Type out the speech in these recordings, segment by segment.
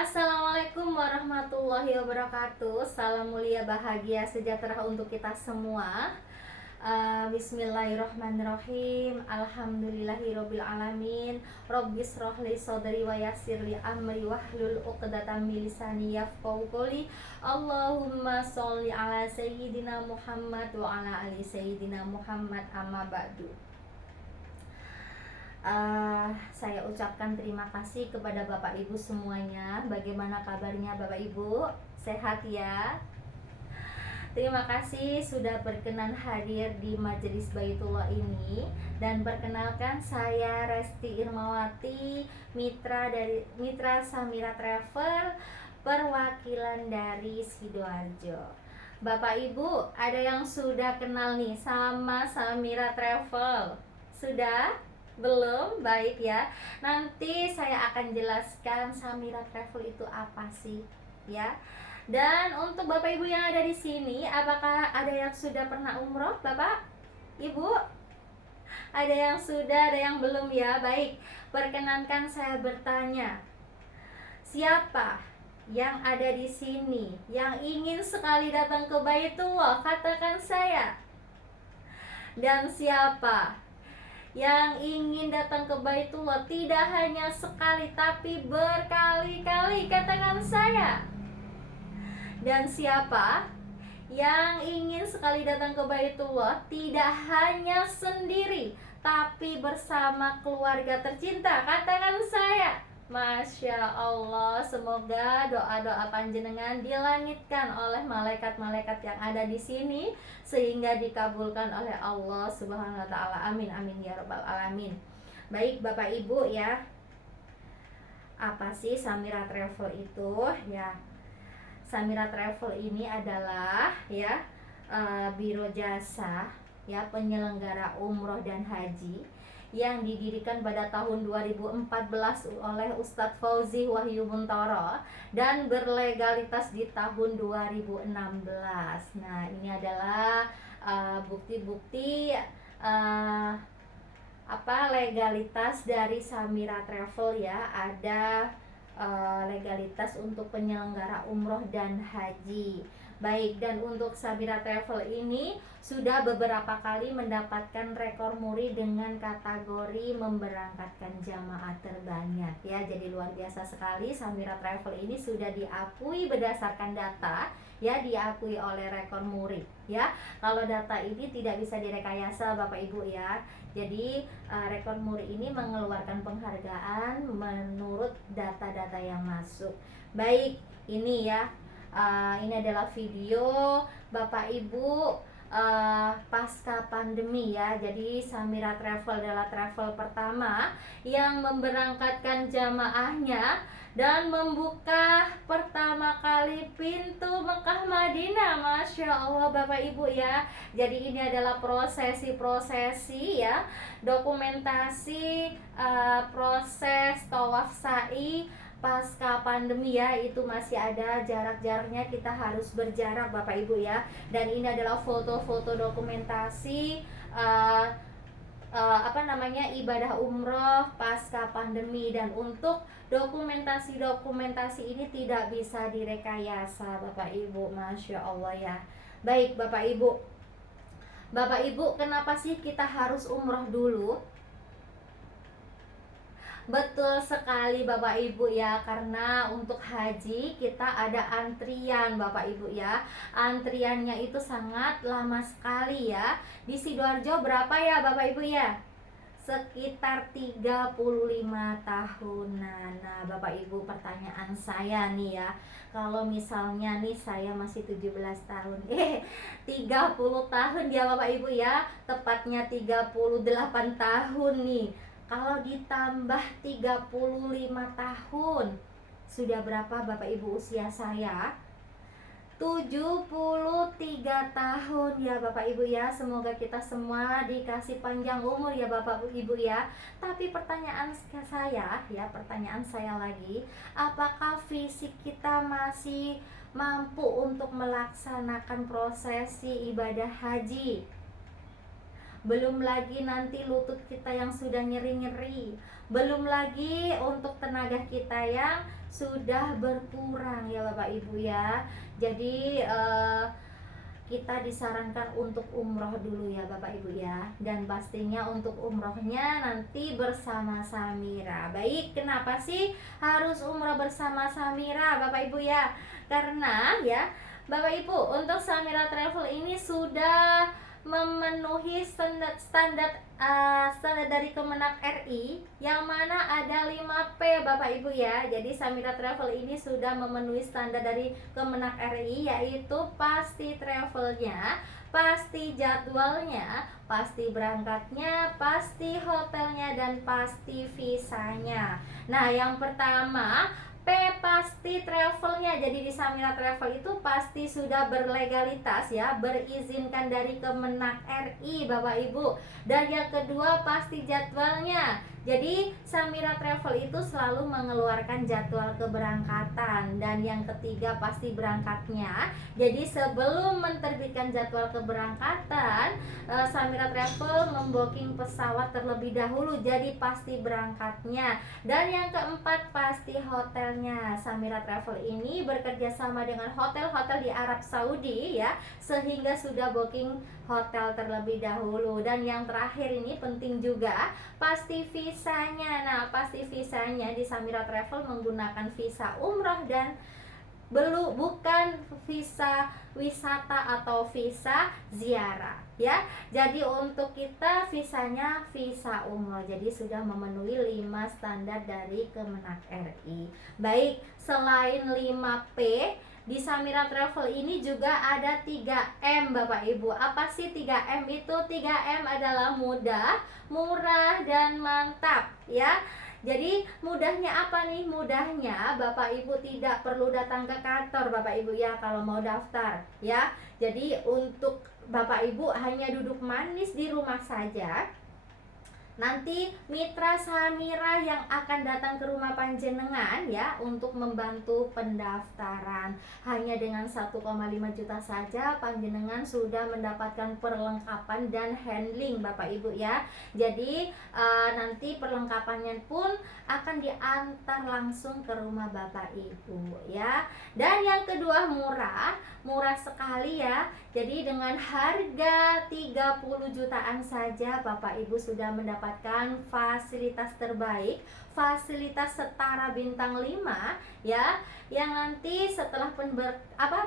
Assalamualaikum warahmatullahi wabarakatuh. Salam mulia, bahagia, sejahtera untuk kita semua. Bismillahirrahmanirrahim. Alhamdulillahirabbil alamin. Rabbis rohli sodri wa yassirli amri wahlul 'uqdatam min lisani yafqahu qawli. Allahumma sholli ala sayyidina Muhammad wa ala ali sayyidina Muhammad, amma ba'du. Saya ucapkan terima kasih kepada Bapak Ibu semuanya. Bagaimana kabarnya Bapak Ibu? Sehat ya? Terima kasih sudah berkenan hadir di Majelis Baitullah ini. Dan perkenalkan, saya Resti Irmawati, Mitra Samira Travel, perwakilan dari Sidoarjo. Bapak Ibu, ada yang sudah kenal nih sama Samira Travel? Sudah? Belum? Baik ya. Nanti saya akan jelaskan Samira Travel itu apa sih, ya. Dan untuk Bapak Ibu yang ada di sini, apakah ada yang sudah pernah umroh, Bapak? Ibu? Ada yang sudah, ada yang belum ya? Baik. Perkenankan saya bertanya. Siapa yang ada di sini yang ingin sekali datang ke Baitullah? Katakan saya. Dan siapa yang ingin datang ke Baitullah tidak hanya sekali tapi berkali-kali? Katakan saya. Dan siapa yang ingin sekali datang ke Baitullah tidak hanya sendiri tapi bersama keluarga tercinta? Katakan saya. Masya Allah, semoga doa-doa panjenengan dilangitkan oleh malaikat-malaikat yang ada di sini sehingga dikabulkan oleh Allah Subhanahu wa taala. Amin amin ya rabbal alamin. Baik Bapak Ibu ya. Apa sih Samira Travel itu? Ya. Samira Travel ini adalah biro jasa ya penyelenggara umroh dan haji yang didirikan pada tahun 2014 oleh Ustadz Fauzi Wahyu Muntoro dan berlegalitas di tahun 2016. Nah, ini adalah bukti-bukti legalitas dari Samira Travel ya. Ada legalitas untuk penyelenggara umroh dan haji. Baik, dan untuk Samira Travel ini sudah beberapa kali mendapatkan rekor muri dengan kategori memberangkatkan jamaah terbanyak ya. Jadi luar biasa sekali, Samira Travel ini sudah diakui berdasarkan data ya, diakui oleh rekor muri ya. Kalau data ini tidak bisa direkayasa Bapak Ibu ya. Jadi rekor muri ini mengeluarkan penghargaan menurut data-data yang masuk. Baik, ini ya. Ini adalah video Bapak Ibu pasca pandemi ya. Jadi Samira Travel adalah travel pertama yang memberangkatkan jamaahnya dan membuka pertama kali pintu Mekah Madinah. Masya Allah Bapak Ibu ya. Jadi ini adalah prosesi ya, dokumentasi proses tawaf sa'i pasca pandemi ya. Itu masih ada jarak-jaraknya, kita harus berjarak Bapak Ibu ya. Dan ini adalah foto-foto dokumentasi ibadah umroh pasca pandemi. Dan untuk dokumentasi ini tidak bisa direkayasa Bapak Ibu. Masya Allah ya. Baik Bapak Ibu, kenapa sih kita harus umroh dulu? Betul sekali Bapak Ibu ya, karena untuk haji kita ada antrian Bapak Ibu ya. Antriannya itu sangat lama sekali ya. Di Sidoarjo berapa ya Bapak Ibu ya? Sekitar 35 tahunan. Nah Bapak Ibu, pertanyaan saya nih ya, kalau misalnya nih saya masih 17 tahun 30 tahun ya Bapak Ibu ya, tepatnya 38 tahun nih. Kalau ditambah 35 tahun, sudah berapa Bapak Ibu usia saya? 73 tahun ya Bapak Ibu ya. Semoga kita semua dikasih panjang umur ya Bapak Ibu ya. Tapi pertanyaan saya lagi, apakah fisik kita masih mampu untuk melaksanakan prosesi ibadah haji? belum lagi nanti lutut kita yang sudah nyeri-nyeri, belum lagi untuk tenaga kita yang sudah berkurang ya Bapak Ibu ya. Jadi kita disarankan untuk umroh dulu ya Bapak Ibu ya. Dan pastinya untuk umrohnya nanti bersama Samira. Baik, kenapa sih harus umroh bersama Samira Bapak Ibu ya? Karena ya Bapak Ibu, untuk Samira Travel ini sudah memenuhi standar dari Kemenak RI, yang mana ada 5P Bapak Ibu ya. Jadi Samira Travel ini sudah memenuhi standar dari Kemenak RI, yaitu pasti travelnya, pasti jadwalnya, pasti berangkatnya, pasti hotelnya, dan pasti visanya. Nah, yang pertama P pasti travelnya. Jadi di Samira Travel itu pasti sudah berlegalitas ya, berizinkan dari Kemenak RI Bapak Ibu. Dan yang kedua pasti jadwalnya. Jadi Samira Travel itu selalu mengeluarkan jadwal keberangkatan. Dan yang ketiga pasti berangkatnya. Jadi sebelum menerbitkan jadwal keberangkatan, Samira Travel membooking pesawat terlebih dahulu, jadi pasti berangkatnya. Dan yang keempat pasti hotelnya. Samira Travel ini bekerja sama dengan hotel-hotel di Arab Saudi ya, sehingga sudah booking hotel terlebih dahulu. Dan yang terakhir ini penting juga, pasti visanya. Nah, pasti visanya di Samira Travel menggunakan visa umroh dan bukan visa wisata atau visa ziarah ya. Jadi untuk kita visanya visa umroh. Jadi sudah memenuhi 5 standar dari Kemenak RI. Baik, selain 5P, di Samira Travel ini juga ada 3M Bapak Ibu. Apa sih 3M itu? 3M adalah mudah, murah, dan mantap ya. Jadi mudahnya apa nih? Mudahnya Bapak Ibu tidak perlu datang ke kantor Bapak Ibu ya kalau mau daftar ya. Jadi untuk Bapak Ibu hanya duduk manis di rumah saja. Nanti mitra Samira yang akan datang ke rumah panjenengan ya untuk membantu pendaftaran. Hanya dengan 1,5 juta saja panjenengan sudah mendapatkan perlengkapan dan handling Bapak Ibu ya. Jadi nanti perlengkapannya pun akan diantar langsung ke rumah Bapak Ibu ya. Dan yang kedua murah sekali ya. Jadi dengan harga 30 jutaan saja Bapak Ibu sudah mendapatkan fasilitas terbaik, fasilitas setara bintang 5 ya, yang nanti setelah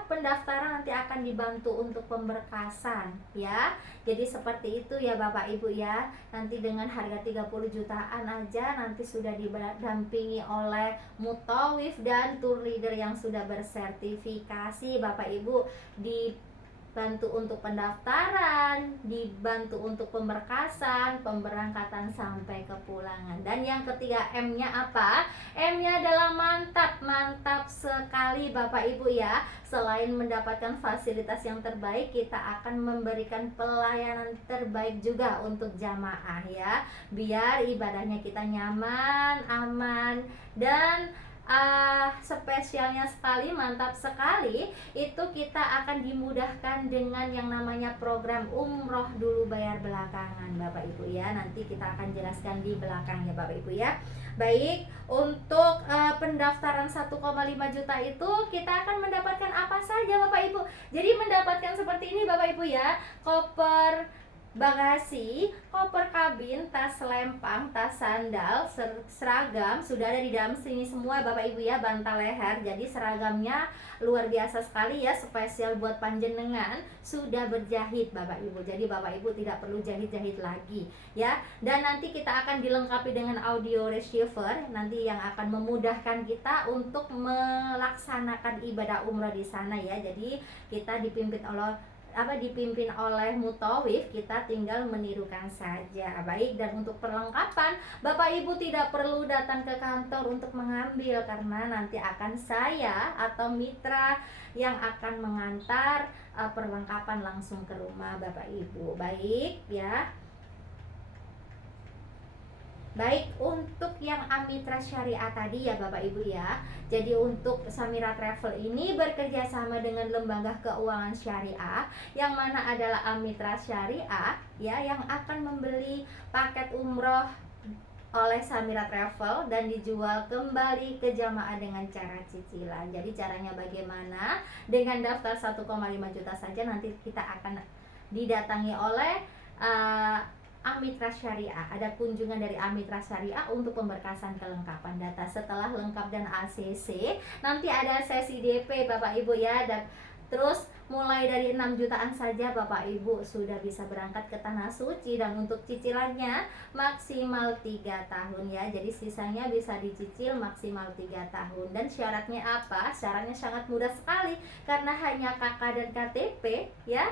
pendaftaran nanti akan dibantu untuk pemberkasan ya. Jadi seperti itu ya Bapak Ibu ya. Nanti dengan harga 30 jutaan aja nanti sudah didampingi oleh mutawif dan tour leader yang sudah bersertifikasi Bapak Ibu, dibantu untuk pendaftaran, dibantu untuk pemberkasan, pemberangkatan sampai kepulangan. Dan yang ketiga M-nya apa? M-nya adalah mantap. Mantap sekali Bapak Ibu ya. Selain mendapatkan fasilitas yang terbaik, kita akan memberikan pelayanan terbaik juga untuk jamaah ya. Biar ibadahnya kita nyaman, aman, dan spesialnya sekali, mantap sekali, itu kita akan dimudahkan dengan yang namanya program umroh dulu bayar belakangan Bapak Ibu ya. Nanti kita akan jelaskan di belakang ya Bapak Ibu ya. Baik, untuk pendaftaran 1,5 juta itu kita akan mendapatkan apa saja Bapak Ibu. Jadi mendapatkan seperti ini Bapak Ibu ya, koper bagasi, koper kabin, tas lempang, tas sandal, seragam sudah ada di dalam sini semua Bapak Ibu ya, bantal leher. Jadi seragamnya luar biasa sekali ya, spesial buat panjenengan, sudah berjahit Bapak Ibu. Jadi Bapak Ibu tidak perlu jahit-jahit lagi ya. Dan nanti kita akan dilengkapi dengan audio receiver nanti yang akan memudahkan kita untuk melaksanakan ibadah umroh di sana ya. Jadi kita dipimpin oleh mutawif, kita tinggal menirukan saja. Baik, dan untuk perlengkapan Bapak Ibu tidak perlu datang ke kantor untuk mengambil, karena nanti akan saya atau mitra yang akan mengantar perlengkapan langsung ke rumah Bapak Ibu. Baik ya. Baik, untuk yang Amitra Syariah tadi ya Bapak Ibu ya. Jadi untuk Samira Travel ini bekerja sama dengan lembaga keuangan syariah yang mana adalah Amitra Syariah ya, yang akan membeli paket umroh oleh Samira Travel dan dijual kembali ke jamaah dengan cara cicilan. Jadi caranya bagaimana? Dengan daftar 1,5 juta saja nanti kita akan didatangi oleh uh, Amitra Syariah. Ada kunjungan dari Amitra Syariah untuk pemberkasan kelengkapan data. Setelah lengkap dan ACC, nanti ada sesi DP Bapak Ibu ya. Dan terus mulai dari 6 jutaan saja Bapak Ibu sudah bisa berangkat ke Tanah Suci, dan untuk cicilannya maksimal 3 tahun ya. Jadi sisanya bisa dicicil maksimal 3 tahun. Dan syaratnya apa? Syaratnya sangat mudah sekali karena hanya KK dan KTP ya.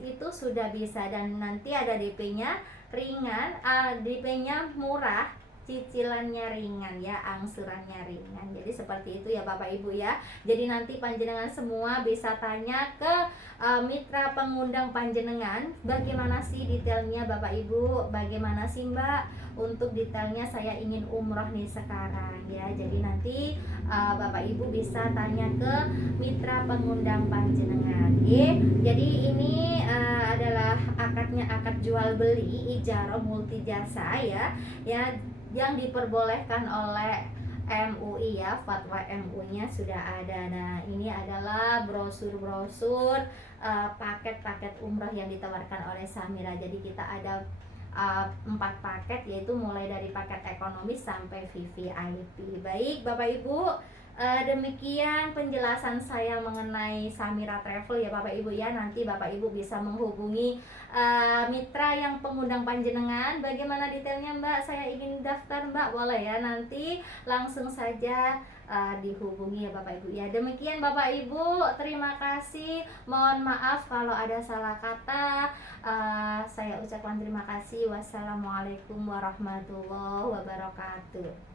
Itu sudah bisa, dan nanti ada DP-nya ringan, DP-nya murah, cicilannya ringan ya, angsurannya ringan. Jadi seperti itu ya Bapak Ibu ya. Jadi nanti panjenengan semua bisa tanya ke mitra pengundang panjenengan, bagaimana sih detailnya Bapak Ibu, bagaimana sih Mbak untuk detailnya, saya ingin umroh nih sekarang ya. Jadi nanti Bapak Ibu bisa tanya ke mitra pengundang panjenengan ya. Jadi ini adalah akadnya akad jual beli ijarah multi jasa ya, yang diperbolehkan oleh MUI ya, fatwa MUI-nya sudah ada. Nah, ini adalah brosur-brosur paket-paket umroh yang ditawarkan oleh Samira. Jadi kita ada 4 paket, yaitu mulai dari paket ekonomis sampai VVIP. Baik Bapak Ibu, demikian penjelasan saya mengenai Samira Travel ya Bapak Ibu ya. Nanti Bapak Ibu bisa menghubungi mitra yang pengundang panjenengan. Bagaimana detailnya Mbak? Saya ingin daftar Mbak, boleh ya, nanti langsung saja dihubungi ya Bapak Ibu ya. Demikian Bapak Ibu, terima kasih. Mohon maaf kalau ada salah kata. Saya ucapkan terima kasih. Wassalamualaikum warahmatullahi wabarakatuh.